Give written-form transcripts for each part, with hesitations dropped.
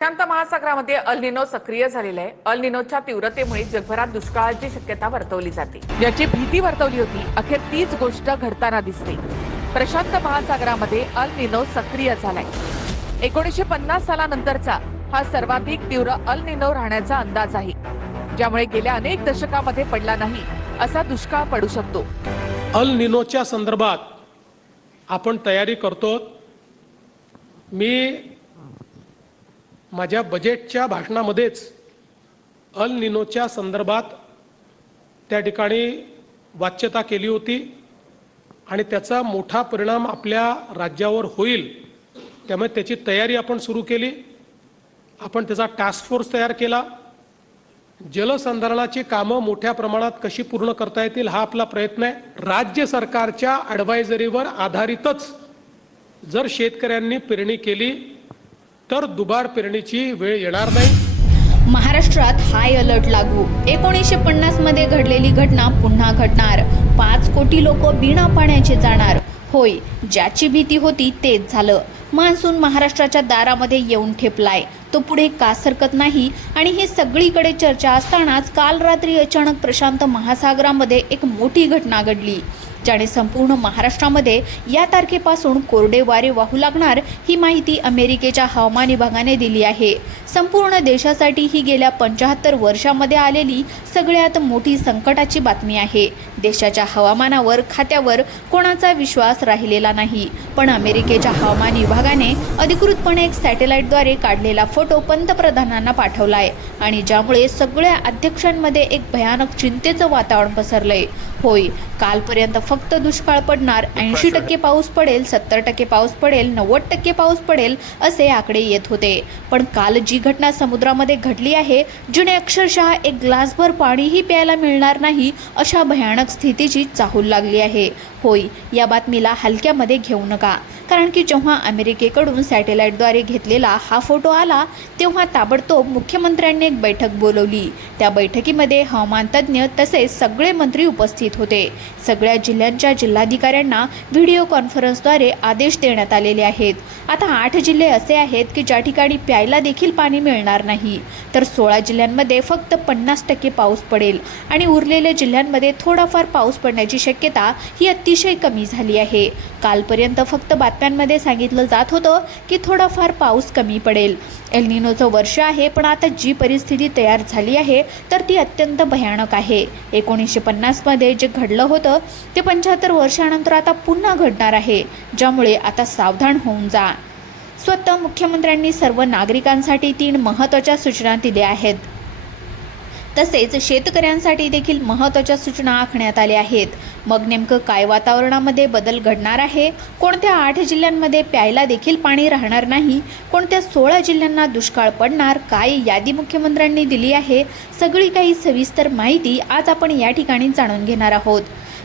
शांत महासागरामध्ये अल निनो सक्रिय झालेला आहे। अल निनोच्या तीव्रतेमुळे जगभरात दुष्काळाची शक्यता वर्तवली जाते। याची भीती वर्तवली होती, अखेर तीच गोष्ट घडताना दिसते। प्रशांत महासागरामध्ये अल निनो सक्रिय झालाय। 1950 सालानंतरचा हा सर्वाधिक तीव्र अल निनो राहण्याचा अंदाज आहे, ज्यामुळे गेल्या अनेक दशकांमध्ये पडला नाही असा दुष्काळ पडू शकतो। अल निनोच्या संदर्भात आपण तयारी करतो। मी माझ्या बजेटच्या भाषणामध्येच अल निनोच्या संदर्भात त्या ठिकाणी वाच्यता केली होती आणि त्याचा मोठा परिणाम आपल्या राज्यावर होईल, त्यामुळे त्याची तयारी आपण सुरू केली। आपण त्याचा टास्क फोर्स तयार केला। जलसंधारणाची कामं मोठ्या प्रमाणात कशी पूर्ण करता येतील हा आपला प्रयत्न आहे। राज्य सरकारच्या ॲडवायझरीवर आधारितच जर शेतकऱ्यांनी पेरणी केली तर दुबार पेरणीची वेळ येणार नाही। महाराष्ट्रात हाय अलर्ट लागू। 1950 मध्ये घडलेली घटना पुन्हा घडणार। 5 कोटी लोक बिना पाण्याचे जाणार। होय, ज्याची भीती होती तेच झालं। मान्सून महाराष्ट्राच्या दारामध्ये येऊन ठेपलाय, तो पुढे का सरकत नाही आणि हे सगळीकडे चर्चा असतानाच काल रात्री अचानक प्रशांत महासागरामध्ये एक मोठी घटना घडली, ज्याने संपूर्ण महाराष्ट्रामध्ये या तारखेपासून कोरडे वारे वाहू लागणार ही माहिती अमेरिकेच्या हवामान विभागाने दिली आहे। संपूर्ण देशासाठी ही गेल्या 75 वर्षांमध्ये आलेली सगळ्यात मोठी संकटाची बातमी आहे। देशाच्या हवामानावर खात्यावर कोणाचा विश्वास राहिलेला नाही, पण अमेरिकेच्या हवामान विभागाने अधिकृतपणे एक सॅटेलाइटद्वारे काढलेला फोटो पंतप्रधानांना पाठवलाय आणि ज्यामुळे सगळ्या अध्यक्षांमध्ये एक भयानक चिंतेचं वातावरण पसरलंय। होय, कालपर्यंत फक्त दुष्काळ पडणार, 80% पाऊस पडेल, 70% पाऊस पडेल, 90% पाऊस पडेल असे आकडे येत होते। पण काल जी घटना समुद्रामध्ये घडली आहे, जिने अक्षरशः एक ग्लासभर पाणीही प्यायला मिळणार नाही अशा भयानक स्थितीची चाहूल लागली आहे। होय, या बातमीला हलक्यामध्ये घेऊ नका, कारण की जेव्हा अमेरिकेकडून सॅटेलाइटद्वारे घेतलेला हा फोटो आला तेव्हा ताबडतोब मुख्यमंत्र्यांनी एक बैठक बोलवली। त्या बैठकीमध्ये हवामान तज्ज्ञ तसेच सगळे मंत्री उपस्थित होते। सगळ्या जिल्ह्यांच्या जिल्हाधिकाऱ्यांना व्हिडिओ कॉन्फरन्सद्वारे आदेश देण्यात आलेले आहेत। आता 8 जिल्हे असे आहेत की ज्या ठिकाणी प्यायला देखील पाणी मिळणार नाही, तर 16 जिल्ह्यांमध्ये फक्त 50% पाऊस पडेल आणि उरलेल्या जिल्ह्यांमध्ये थोडाफार पाऊस पडण्याची शक्यता ही अतिशय कमी झाली आहे। कालपर्यंत फक्त बातम्यांमध्ये सांगितलं जात होतं की थोडाफार पाऊस कमी पडेल। एल निनोचं वर्ष आहे, पण आता जी परिस्थिती तयार झाली आहे तर ती अत्यंत भयानक आहे। 1950 मध्ये जे घडलं होतं ते 75 वर्षानंतर आता पुन्हा घडणार आहे, ज्यामुळे आता सावधान होऊन जा। स्वतः मुख्यमंत्र्यांनी सर्व नागरिकांसाठी 3 महत्त्वाच्या सूचना दिल्या आहेत। तसेच शेतकऱ्यांसाठी देखील महत्त्वाच्या सूचना आखण्यात आल्या आहेत। मग नेमकं काय वातावरणामध्ये बदल घडणार आहे? कोणत्या 8 जिल्ह्यांमध्ये प्यायला देखील पाणी राहणार नाही? कोणत्या 16 जिल्ह्यांना दुष्काळ पडणार? काय यादी मुख्यमंत्र्यांनी दिली आहे? सगळी काही सविस्तर माहिती आज आपण या ठिकाणी जाणून घेणार आहोत।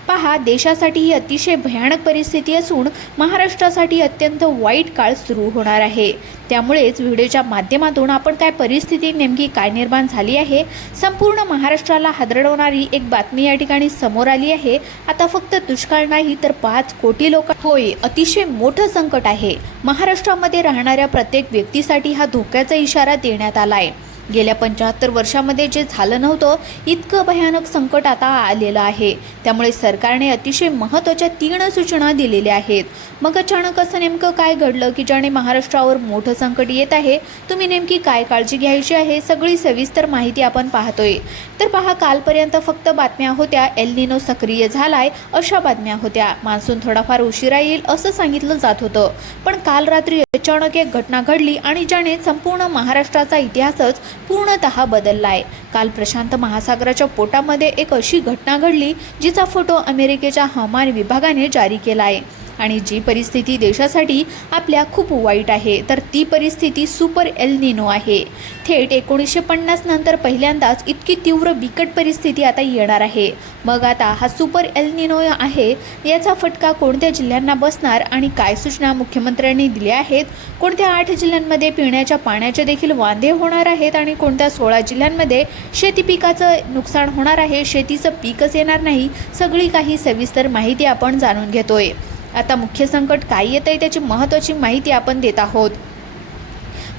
पहा, देशासाठी ही अतिशय भयानक परिस्थिती असून महाराष्ट्रासाठी अत्यंत वाईट काळ सुरू होणार आहे। त्यामुळेच व्हिडिओच्या माध्यमातून आपण काय परिस्थिती नेमकी काय निर्माण झाली आहे, संपूर्ण महाराष्ट्राला हादरवणारी एक बातमी या ठिकाणी समोर आली आहे। आता फक्त दुष्काळ नाही तर 5 कोटी लोक, होय, अतिशय मोठं संकट आहे। महाराष्ट्रामध्ये राहणाऱ्या प्रत्येक व्यक्तीसाठी हा धोक्याचा इशारा देण्यात आलाय। गेल्या 75 वर्षांमध्ये जे झालं नव्हतं इतकं भयानक संकट आता आलेलं आहे। त्यामुळे सरकारने अतिशय महत्त्वाच्या 3 सूचना दिलेल्या आहेत। मग अचानक असं नेमकं काय घडलं की ज्याने महाराष्ट्रावर मोठं संकट येत आहे? तुम्ही नेमकी काय काळजी घ्यायची आहे, सगळी सविस्तर माहिती आपण पाहतोय। तर पहा, कालपर्यंत फक्त बातम्या होत्या एल निनो सक्रिय झालाय अशा बातम्या होत्या। मान्सून थोडाफार उशिरा येईल असं सांगितलं जात होतं, पण काल रात्री अचानक एक घटना घडली आणि ज्याने संपूर्ण महाराष्ट्राचा इतिहासच पूर्णतः बदललाय। काल प्रशांत महासागराच्या पोटामध्ये एक अशी घटना घडली जिचा फोटो अमेरिकेच्या हवामान विभागाने जारी केला आहे आणि जी परिस्थिती देशासाठी आपल्या खूप वाईट आहे, तर ती परिस्थिती सुपर एल निनो आहे। थेट 1950 नंतर पहिल्यांदाच इतकी तीव्र बिकट परिस्थिती आता येणार आहे। मग आता हा सुपर एल निनो आहे, याचा फटका कोणत्या जिल्ह्यांना बसणार आणि काय सूचना मुख्यमंत्र्यांनी दिल्या आहेत? कोणत्या 8 जिल्ह्यांमध्ये पिण्याच्या पाण्याचे देखील वांदे होणार आहेत आणि कोणत्या 16 जिल्ह्यांमध्ये शेती पिकाचं नुकसान होणार आहे, शेतीचं पीकच येणार नाही? सगळी काही सविस्तर माहिती आपण जाणून घेतोय। आता मुख्य संकट काय येतंय त्याची महत्त्वाची माहिती आपण देत आहोत।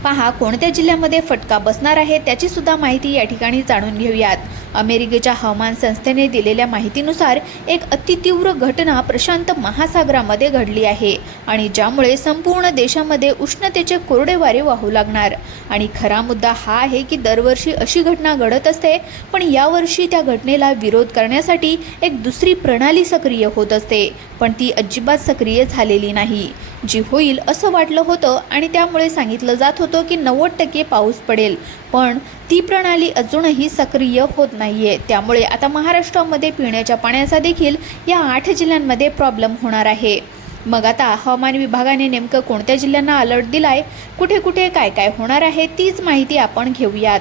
पहा कोणत्या जिल्ह्यामध्ये फटका बसणार आहे त्याची सुद्धा माहिती या ठिकाणी जाणून घेऊयात। अमेरिकेच्या हवामान संस्थेने दिलेल्या माहितीनुसार एक अतितीव्र घटना प्रशांत महासागरामध्ये घडली आहे आणि ज्यामुळे संपूर्ण देशामध्ये उष्णतेचे कोरडे वारे वाहू लागणार। आणि खरा मुद्दा हा आहे की दरवर्षी अशी घटना घडत असते, पण यावर्षी त्या घटनेला विरोध करण्यासाठी एक दुसरी प्रणाली सक्रिय होत असते, पण ती अजिबात सक्रिय झालेली नाही। जी होईल असं वाटलं होतं आणि त्यामुळे सांगितलं जात होतं की 90% पाऊस पडेल, पण ती प्रणाली अजूनही सक्रिय होत नाहीये। त्यामुळे आता महाराष्ट्रामध्ये पिण्याच्या पाण्याचा देखील या 8 जिल्ह्यांमध्ये प्रॉब्लेम होणार आहे। मग आता हवामान विभागाने नेमकं कोणत्या जिल्ह्यांना अलर्ट दिलाय, कुठे कुठे काय काय होणार आहे तीच माहिती आपण घेऊयात।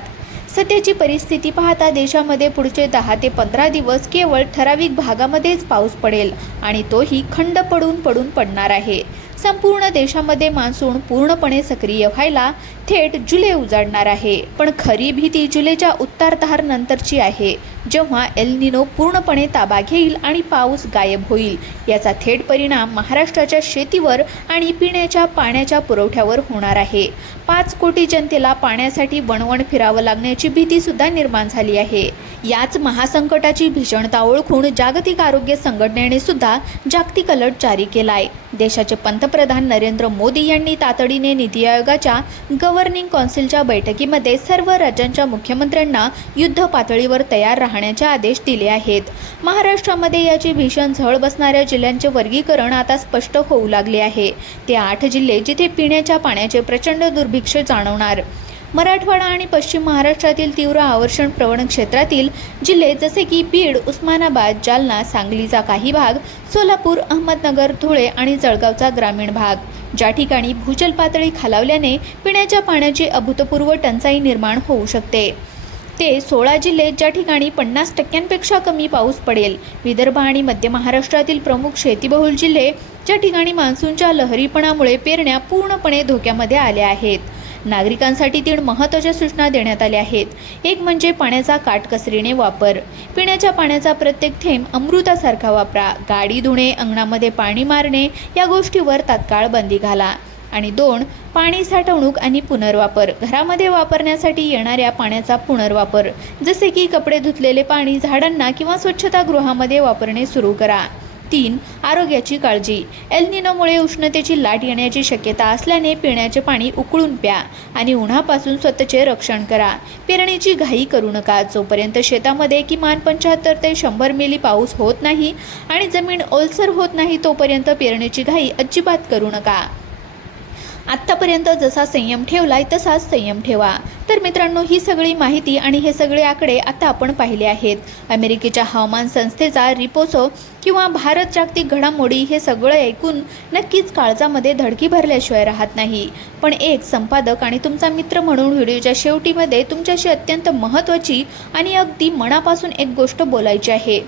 सध्याची परिस्थिती पाहता देशामध्ये पुढचे 10 ते 15 दिवस केवळ ठराविक भागामध्येच पाऊस पडेल आणि तोही खंड पडून पडणार आहे। संपूर्ण देशामध्ये मान्सून पूर्णपणे सक्रिय व्हायला थेट जुलै उजाडणार आहे, पण खरी भीती जुलैच्या उत्तरार्धार नंतरची आहे, जेव्हा एल निनो पूर्णपणे ताबा घेईल आणि पाऊस गायब होईल। याचा थेट परिणाम महाराष्ट्राच्या शेतीवर आणि पिण्याच्या पाण्याच्या पुरवठ्यावर होणार आहे। 5 कोटी जनतेला पाण्यासाठी वणवण फिरावं लागण्याची भीती सुद्धा निर्माण झाली आहे। याच महासंकटाची भीषणता ओळखून जागतिक आरोग्य संघटनेने सुद्धा जागतिक अलर्ट जारी केलाय। देशाचे पंतप्रधान नरेंद्र मोदी यांनी तातडीने नीती आयोगाच्या गव्हर्निंग कौन्सिलच्या बैठकीमध्ये सर्व राज्यांच्या मुख्यमंत्र्यांना युद्ध पातळीवर तयार राहण्याचे आदेश दिले आहेत। महाराष्ट्रामध्ये याची भीषण झळ बसणाऱ्या जिल्ह्यांचे वर्गीकरण आता स्पष्ट होऊ लागले आहे। ते 8 जिल्हे जिथे पिण्याच्या पाण्याचे प्रचंड दुर्भिक्ष जाणवणार। मराठवाडा आणि पश्चिम महाराष्ट्रातील तीव्र आवर्षण प्रवण क्षेत्रातील जिल्हे जसे की बीड, उस्मानाबाद, जालना, सांगलीचा काही भाग, सोलापूर, अहमदनगर, धुळे आणि जळगावचा ग्रामीण भाग, ज्या ठिकाणी भूजल पातळी खालावल्याने पिण्याच्या पाण्याची अभूतपूर्व टंचाई निर्माण होऊ शकते। ते 16 जिल्हे ज्या ठिकाणी 50% कमी पाऊस पडेल। विदर्भ आणि मध्य महाराष्ट्रातील प्रमुख शेतीबहुल जिल्हे ज्या ठिकाणी मान्सूनच्या लहरीपणामुळे पेरण्या पूर्णपणे धोक्यामध्ये आल्या आहेत। नागरिकांसाठी 3 महत्त्वाच्या सूचना देण्यात आल्या आहेत। एक म्हणजे पाण्याचा काटकसरीने वापर। पिण्याच्या पाण्याचा प्रत्येक थेंब अमृतासारखा वापरा। गाडी धुणे, अंगणामध्ये पाणी मारणे या गोष्टीवर तात्काळ बंदी घाला। आणि 2 पाणी साठवणूक आणि पुनर्वापर। घरामध्ये वापरण्यासाठी येणाऱ्या पाण्याचा पुनर्वापर, जसे की कपडे धुतलेले पाणी झाडांना किंवा स्वच्छतागृहामध्ये वापरणे सुरू करा। 3 आरोग्याची काळजी। एल निनोमुळे उष्णतेची लाट येण्याची शक्यता असल्याने पिण्याचे पाणी उकळून प्या आणि उन्हापासून स्वतःचे रक्षण करा। पेरणीची घाई करू नका। जोपर्यंत शेतामध्ये किमान 75 ते 100 मिली पाऊस होत नाही आणि जमीन ओलसर होत नाही तोपर्यंत पेरणीची घाई अजिबात करू नका। आत्तापर्यंत जसा संयम ठेवलाय तसाच संयम ठेवा। तर मित्रांनो, ही सगळी माहिती आणि हे सगळे आकडे आता आपण पाहिले आहेत। अमेरिकेच्या हवामान संस्थेचा रिपोसो किंवा भारत जागतिक घडामोडी हे सगळं ऐकून नक्कीच काळजामध्ये धडकी भरल्याशिवाय राहत नाही। पण एक संपादक आणि तुमचा मित्र म्हणून व्हिडिओच्या शेवटीमध्ये तुमच्याशी अत्यंत महत्त्वाची आणि अगदी मनापासून एक गोष्ट बोलायची आहे।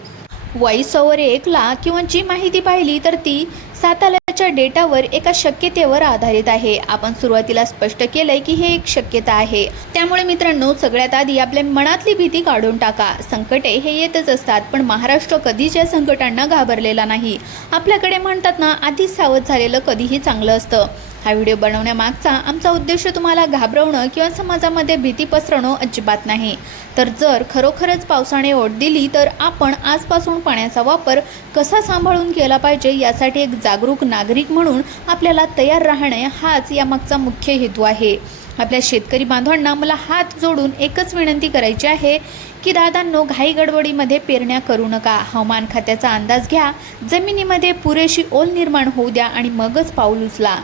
व्हॉइस ओव्हर 1ला किंवा जी माहिती पाहिली तर ती साताल्याच्या डेटावर एका शक्यतेवर आधारित आहे। आपण सुरुवातीला स्पष्ट केलंय की हे एक शक्यता आहे। त्यामुळे मित्रांनो, सगळ्यात आधी आपल्या मनातली भीती काढून टाका। संकटे हे येतच असतात, पण महाराष्ट्र कधीच या संकटांना घाबरलेला नाही। आपल्याकडे म्हणतात ना, आधीच सावध झालेलं कधीही चांगलं असतं। हा व्हिडिओ बनवण्यामागचा आमचा उद्देश तुम्हाला घाबरवणं किंवा समाजामध्ये भीती पसरवणं अजिबात नाही। तर जर खरोखरच पावसाने ओढ दिली तर आपण आजपासून पाण्याचा वापर कसा सांभाळून केला पाहिजे यासाठी एक जागरूक नागरिक म्हणून आपल्याला तयार राहणे हाच यामागचा मुख्य हेतू आहे। आपल्या शेतकरी बांधवांना मला हात जोडून एकच विनंती करायची आहे की दादांनो, घाई गडबडीमध्ये पेरण्या करू नका। हवामान खात्याचा अंदाज घ्या, जमिनीमध्ये पुरेशी ओल निर्माण होऊ द्या आणि मगच पाऊल उचला।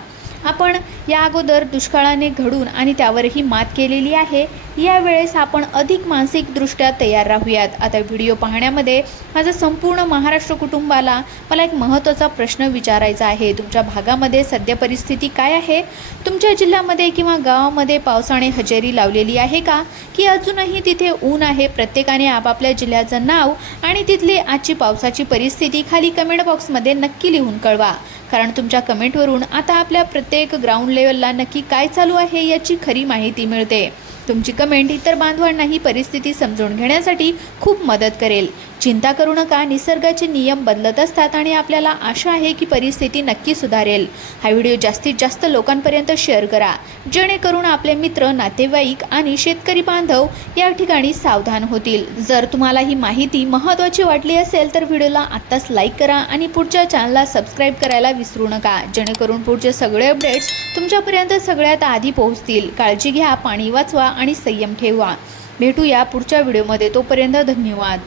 आपण या अगोदर दुष्काळाने घडून आणि त्यावरही मात केलेली आहे। यावेळेस आपण अधिक मानसिकदृष्ट्या तयार राहूयात। आता व्हिडिओ पाहण्यामध्ये माझं संपूर्ण महाराष्ट्र कुटुंबाला मला एक महत्त्वाचा प्रश्न विचारायचा आहे। तुमच्या भागामध्ये सध्या परिस्थिती काय आहे? तुमच्या जिल्ह्यामध्ये किंवा गावामध्ये पावसाने हजेरी लावलेली आहे का, की अजूनही तिथे ऊन आहे? प्रत्येकाने आपापल्या जिल्ह्याचं नाव आणि तिथली आजची पावसाची परिस्थिती खाली कमेंट बॉक्समध्ये नक्की लिहून कळवा, कारण तुमच्या कमेंटवरून आता आपल्या प्रत्येक ग्राउंड लेवलला नक्की काय चालू आहे याची खरी माहिती मिळते। तुमची कमेंट इतर बांधवांना ही परिस्थिती समजून घेण्यासाठी खूप मदत करेल. चिंता करू नका, निसर्गाचे नियम बदलत असतात आणि आपल्याला आशा आहे की परिस्थिती नक्की सुधारेल. हा व्हिडिओ जास्तीत जास्त लोकांपर्यंत शेअर करा, जेणेकरून आपले मित्र, नातेवाईक आणि शेतकरी बांधव या ठिकाणी सावधान होतील. जर तुम्हाला ही माहिती महत्त्वाची वाटली असेल तर व्हिडिओला आत्ताच लाईक करा आणि पुढच्या चॅनलला सबस्क्राईब करायला विसरू नका, जेणेकरून पुढचे सगळे अपडेट्स तुमच्यापर्यंत सगळ्यात आधी पोहोचतील. काळजी घ्या, पाणी वाचवा आणि संयम ठेवा. भेटूया पुढच्या व्हिडिओमध्ये. तोपर्यंत धन्यवाद.